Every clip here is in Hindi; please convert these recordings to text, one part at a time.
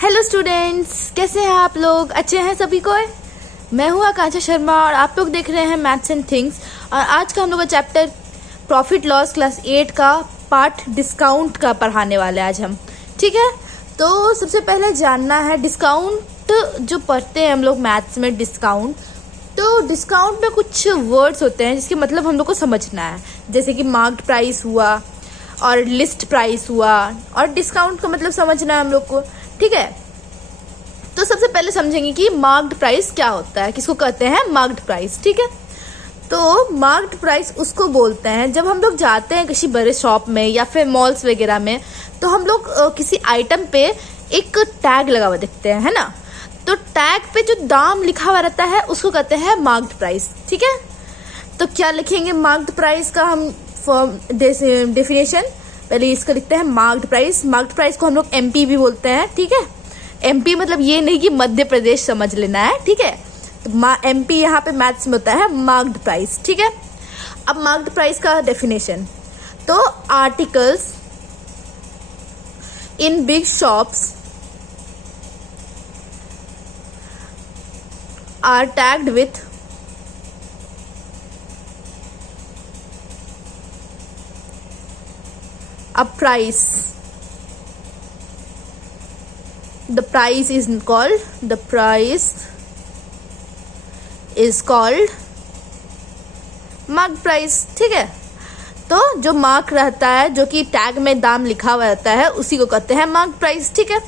हेलो स्टूडेंट्स, कैसे हैं आप लोग? अच्छे हैं सभी को? मैं हूँ आकांक्षा शर्मा और आप लोग देख रहे हैं मैथ्स एंड थिंग्स। और आज का हम लोग का चैप्टर प्रॉफिट लॉस क्लास 8 का पार्ट डिस्काउंट का पढ़ाने वाले आज हम। ठीक है, तो सबसे पहले जानना है डिस्काउंट जो पढ़ते हैं हम लोग मैथ्स में डिस्काउंट। तो डिस्काउंट में कुछ वर्ड्स होते हैं जिसके मतलब हम लोग को समझना है, जैसे कि मार्क्ड प्राइस हुआ और लिस्ट प्राइस हुआ, और डिस्काउंट का मतलब समझना है हम लोग को। ठीक है, तो सबसे पहले समझेंगे कि मार्क्ड प्राइस क्या होता है, किसको कहते हैं मार्क्ड प्राइस। ठीक है, तो मार्क्ड प्राइस उसको बोलते हैं जब हम लोग जाते हैं किसी बड़े शॉप में या फिर मॉल्स वगैरह में, तो हम लोग किसी आइटम पे एक टैग लगा हुआ देखते हैं, है ना। तो टैग पे जो दाम लिखा हुआ रहता है उसको कहते हैं मार्क्ड प्राइस। ठीक है, तो क्या लिखेंगे मार्क्ड प्राइस का हम डेफिनेशन? पहले इसका लिखते हैं मार्क्ड प्राइस। मार्क्ड प्राइस को हम लोग एमपी भी बोलते हैं। ठीक है, एमपी मतलब ये नहीं कि मध्य प्रदेश समझ लेना है। ठीक है, तो एमपी यहाँ पे मैथ्स में होता है मार्क्ड प्राइस। ठीक है, अब मार्क्ड प्राइस का डेफिनेशन, तो articles in big shops are tagged with a price. The price is called marked price. ठीक है, तो जो मार्क रहता है, जो कि टैग में दाम लिखा हुआ रहता है, उसी को कहते हैं मार्क प्राइस। ठीक है,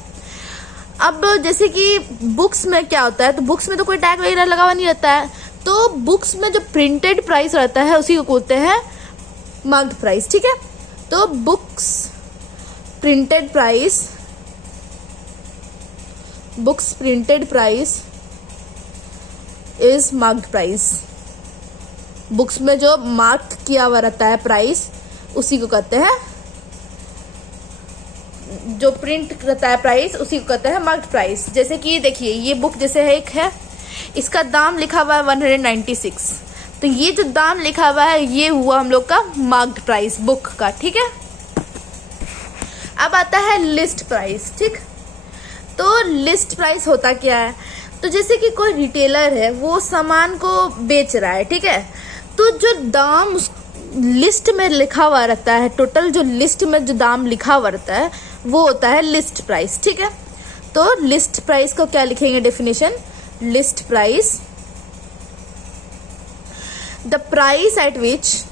अब जैसे कि बुक्स में क्या होता है, तो बुक्स में तो कोई टैग वगैरह लगा हुआ नहीं रहता है, तो बुक्स में जो प्रिंटेड प्राइस रहता है उसी को बोलते हैं मार्क्ड प्राइस। ठीक है, तो books printed price is marked price. Books में जो मार्क किया हुआ रहता है प्राइस, उसी को कहते हैं, जो प्रिंट रहता है प्राइस उसी को कहते हैं मार्क्ड प्राइस। जैसे कि देखिए, ये बुक जैसे है, एक है, इसका दाम लिखा हुआ है 196, तो ये जो दाम लिखा हुआ है ये हुआ हम लोग का मार्क्ड प्राइस बुक का। ठीक है, अब आता है लिस्ट प्राइस। ठीक, तो लिस्ट प्राइस होता क्या है, तो जैसे कि कोई रिटेलर है, वो सामान को बेच रहा है। ठीक है, तो जो दाम लिस्ट में लिखा हुआ रहता है, टोटल जो लिस्ट में जो दाम लिखा हुआ रहता है वो होता है लिस्ट प्राइस। ठीक है, तो लिस्ट प्राइस को क्या लिखेंगे definition? List price, the price at which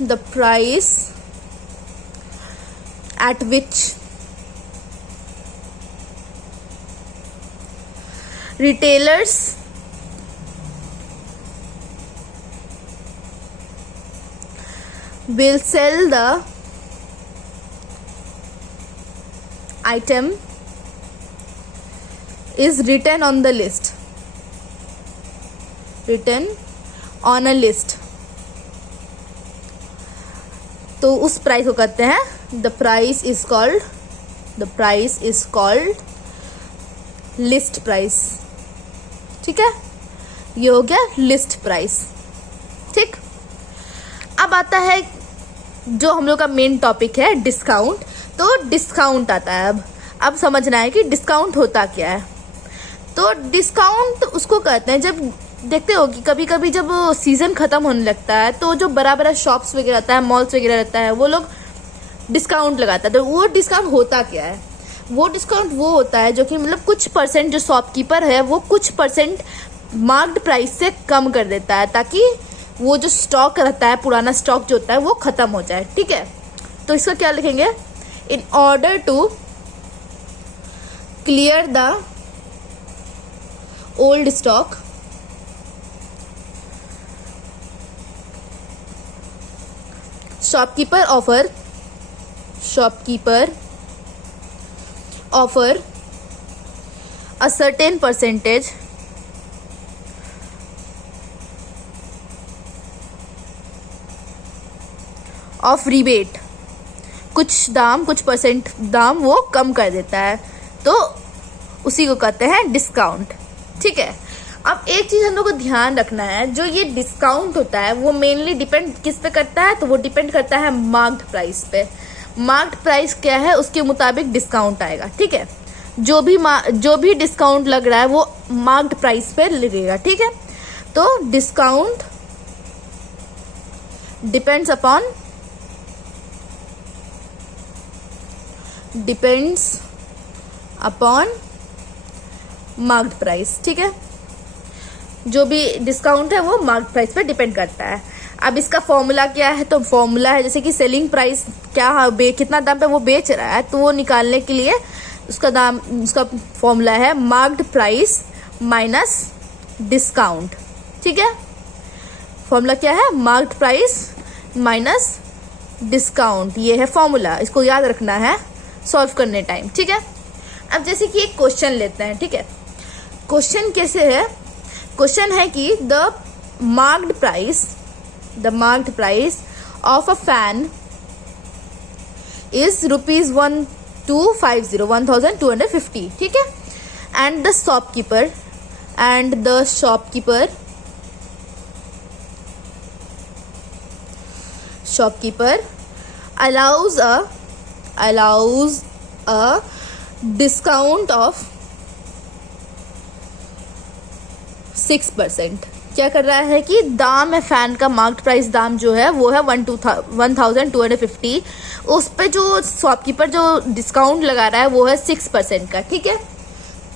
retailers will sell the item is written on the list. Written on a list. तो उस प्राइस को कहते हैं the price is called list price. ठीक है, ये हो गया लिस्ट प्राइस। ठीक, अब आता है जो हम लोग का मेन टॉपिक है डिस्काउंट। तो डिस्काउंट आता है, अब समझना है कि डिस्काउंट होता क्या है। तो डिस्काउंट उसको कहते हैं, जब देखते हो कि कभी कभी जब सीजन खत्म होने लगता है, तो जो बड़ा बड़ा शॉप्स वगैरह रहता है, मॉल्स वगैरह रहता है, वो लोग डिस्काउंट लगाता है। तो वो डिस्काउंट होता क्या है? वो डिस्काउंट वो होता है जो कि मतलब कुछ परसेंट, जो शॉपकीपर है वो कुछ परसेंट मार्क्ड प्राइस से कम कर देता है, ताकि वो जो स्टॉक रहता है, पुराना स्टॉक जो होता है, वो खत्म हो जाए। ठीक है, तो इसको क्या लिखेंगे? In order to clear the old stock, shopkeeper offer a certain percentage of rebate, कुछ परसेंट दाम वो कम कर देता है, तो उसी को कहते हैं डिस्काउंट। ठीक है, अब एक चीज हम लोग को ध्यान रखना है, जो ये डिस्काउंट होता है वो मेनली डिपेंड किस पे करता है, तो वो डिपेंड करता है मार्क्ड प्राइस पे। मार्क्ड प्राइस क्या है उसके मुताबिक डिस्काउंट आएगा, ठीक है। जो भी डिस्काउंट लग रहा है वो मार्क्ड प्राइस पे लगेगा, ठीक है। तो discount depends upon marked price, ठीक है। जो भी डिस्काउंट है वो मार्क्ड प्राइस पे डिपेंड करता है। अब इसका फॉर्मूला क्या है, तो फॉर्मूला है जैसे कि सेलिंग प्राइस क्या कितना दाम पे वो बेच रहा है, तो वो निकालने के लिए उसका फॉर्मूला है मार्क्ड प्राइस माइनस डिस्काउंट, ठीक है। फॉर्मूला क्या है, मार्क्ड प्राइस माइनस डिस्काउंट, ये है फॉर्मूला। इसको याद रखना है सॉल्व करने टाइम, ठीक है। अब जैसे कि एक क्वेश्चन लेते हैं, ठीक है। क्वेश्चन कैसे है, क्वेश्चन है कि the marked price of a fan is ₹1250, ठीक है। And the shopkeeper allows a discount of 6%। क्या कर रहा है कि दाम है फैन का, मार्क्ड प्राइस दाम जो है वो है 1250, उस पे जो शॉपकीपर जो डिस्काउंट लगा रहा है वो है 6% का, ठीक है।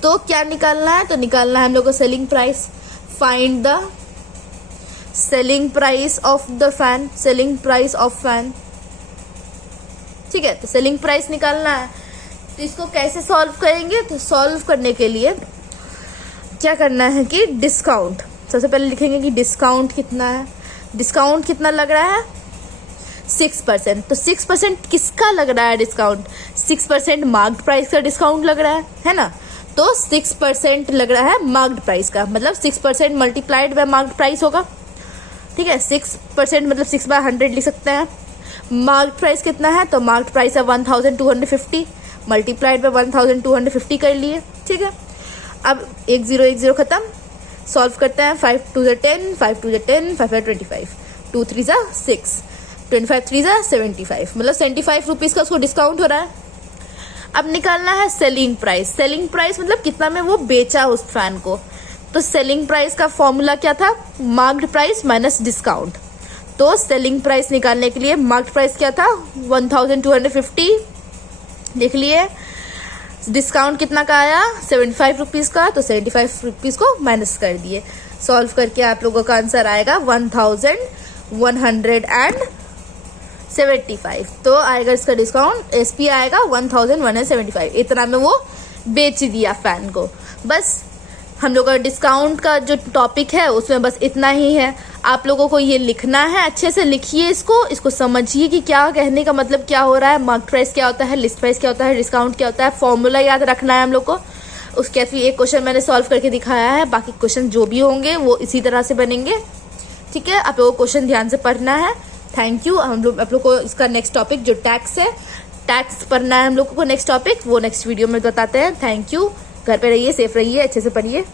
तो क्या निकालना है, तो निकालना है हम लोग को selling price. Find the selling price of fan, ठीक है। तो सेलिंग प्राइस निकालना है, तो इसको कैसे सॉल्व करेंगे, तो सॉल्व करने के लिए क्या करना है कि डिस्काउंट सबसे पहले लिखेंगे कि डिस्काउंट कितना है। डिस्काउंट कितना लग रहा है, 6%। तो 6% किसका लग रहा है डिस्काउंट, 6% मार्क्ड प्राइस का डिस्काउंट लग रहा है ना। तो 6% लग रहा है मार्क्ड प्राइस का, मतलब 6% मल्टीप्लाइड बाय मार्क्ड प्राइस होगा, ठीक है। 6% मतलब 6/100 लिख सकते हैं। मार्क्ड प्राइस कितना है, तो मार्क्ड प्राइस है 1250, मल्टीप्लाइड बाय 1250 कर लिए, ठीक है। अब 1 0 खत्म, सॉल्व करते हैं। 5 2 10, 5 2 10, 5 5 25, 2 3 6, 25 3 75, मतलब 75 रुपीज़ का उसको डिस्काउंट हो रहा है। अब निकालना है सेलिंग प्राइस। सेलिंग प्राइस मतलब कितना में वो बेचा उस फैन को। तो सेलिंग प्राइस का फॉर्मूला क्या था, मार्क्ड प्राइस माइनस डिस्काउंट। तो सेलिंग प्राइस निकालने के लिए मार्क्ड प्राइस क्या था, 1250 लिख लिए। डिस्काउंट कितना का आया, 75 रुपीज़ का, तो 75 रुपीज़ को माइनस कर दिए। सॉल्व करके आप लोगों का आंसर आएगा 1175। तो आएगा इसका डिस्काउंट, एसपी आएगा 1175। इतना में वो बेच दिया फैन को। बस हम लोग का डिस्काउंट का जो टॉपिक है उसमें बस इतना ही है। आप लोगों को ये लिखना है, अच्छे से लिखिए इसको समझिए कि क्या कहने का मतलब क्या हो रहा है। मार्क्ड प्राइस क्या होता है, लिस्ट प्राइस क्या होता है, डिस्काउंट क्या होता है, फॉर्मूला याद रखना है हम लोग को। उसके बाद एक क्वेश्चन मैंने सॉल्व करके दिखाया है, बाकी क्वेश्चन जो भी होंगे वो इसी तरह से बनेंगे, ठीक है। आप लोगों को क्वेश्चन ध्यान से पढ़ना है। Thank you. आप लोग को इसका नेक्स्ट टॉपिक जो टैक्स है, टैक्स पढ़ना है हम लोग को नेक्स्ट टॉपिक, वो नेक्स्ट वीडियो में बताते हैं। Thank you. घर पे रहिए, सेफ रहिए, अच्छे से पढ़िए।